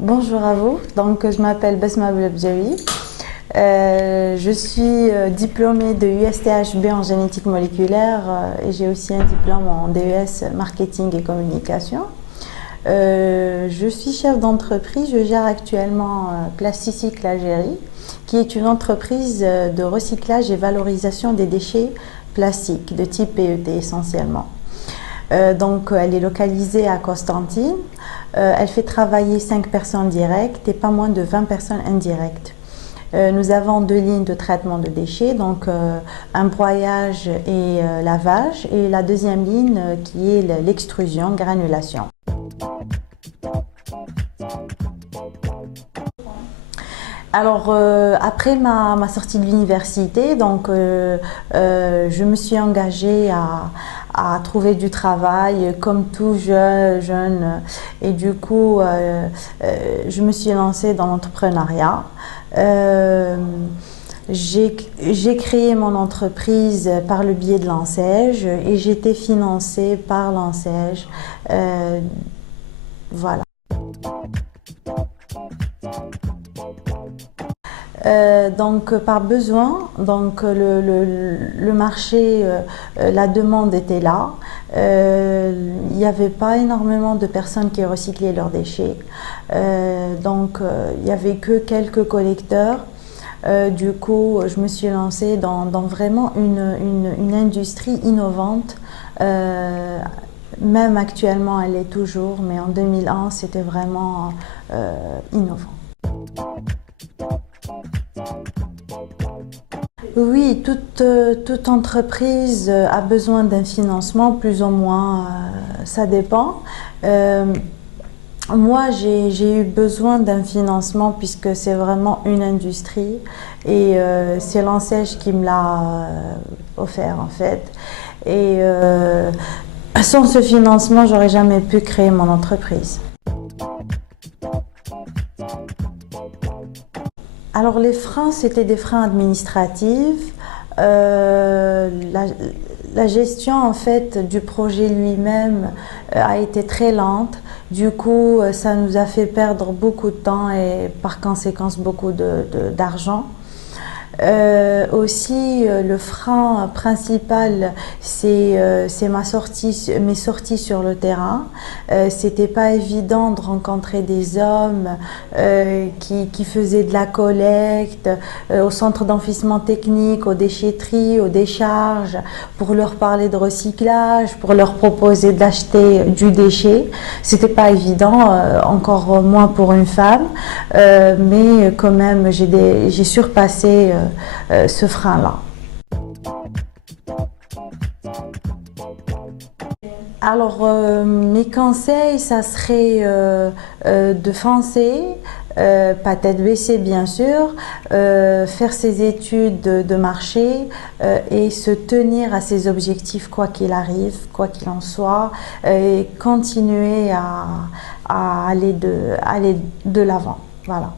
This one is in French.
Bonjour à vous, donc je m'appelle Besma Boulabjaoui. Je suis diplômée de USTHB en génétique moléculaire et j'ai aussi un diplôme en DES marketing et communication. Je suis chef d'entreprise, je gère actuellement Plasticide l'Algérie, qui est une entreprise de recyclage et valorisation des déchets plastiques de type PET essentiellement. Donc elle est localisée à Constantine. Elle fait travailler 5 personnes directes et pas moins de 20 personnes indirectes. Nous avons 2 lignes de traitement de déchets, donc un broyage et lavage, et la deuxième ligne qui est l'extrusion, granulation. Alors, après ma sortie de l'université, donc je me suis engagée à trouver du travail comme tout jeune, et du coup je me suis lancée dans l'entrepreneuriat. J'ai créé mon entreprise par le biais de l'ANSEJ et j'ai été financée par l'ANSEJ. Voilà. Donc par besoin, donc le marché, la demande était là. Il n'y avait pas énormément de personnes qui recyclaient leurs déchets. Donc il n'y avait que quelques collecteurs. Du coup, je me suis lancée dans vraiment une industrie innovante. Même actuellement, elle est toujours, mais en 2001, c'était vraiment innovant. Oui, toute entreprise a besoin d'un financement, plus ou moins, ça dépend. Moi, j'ai eu besoin d'un financement puisque c'est vraiment une industrie et c'est l'ANSEJ qui me l'a offert en fait. Et sans ce financement, j'aurais jamais pu créer mon entreprise. Alors les freins, c'était des freins administratifs. La gestion en fait du projet lui-même a été très lente. Du coup, ça nous a fait perdre beaucoup de temps et par conséquence beaucoup d'argent. Aussi, le frein principal, c'est mes sorties sur le terrain. C'était pas évident de rencontrer des hommes qui faisaient de la collecte au centre d'enfouissement technique, aux déchetteries, aux décharges, pour leur parler de recyclage, pour leur proposer d'acheter du déchet. C'était pas évident, encore moins pour une femme, mais quand même, j'ai surpassé ce frein-là. Alors, mes conseils, ça serait de foncer, pas tête baissée bien sûr, faire ses études de marché et se tenir à ses objectifs quoi qu'il arrive, quoi qu'il en soit, et continuer à aller de l'avant. Voilà.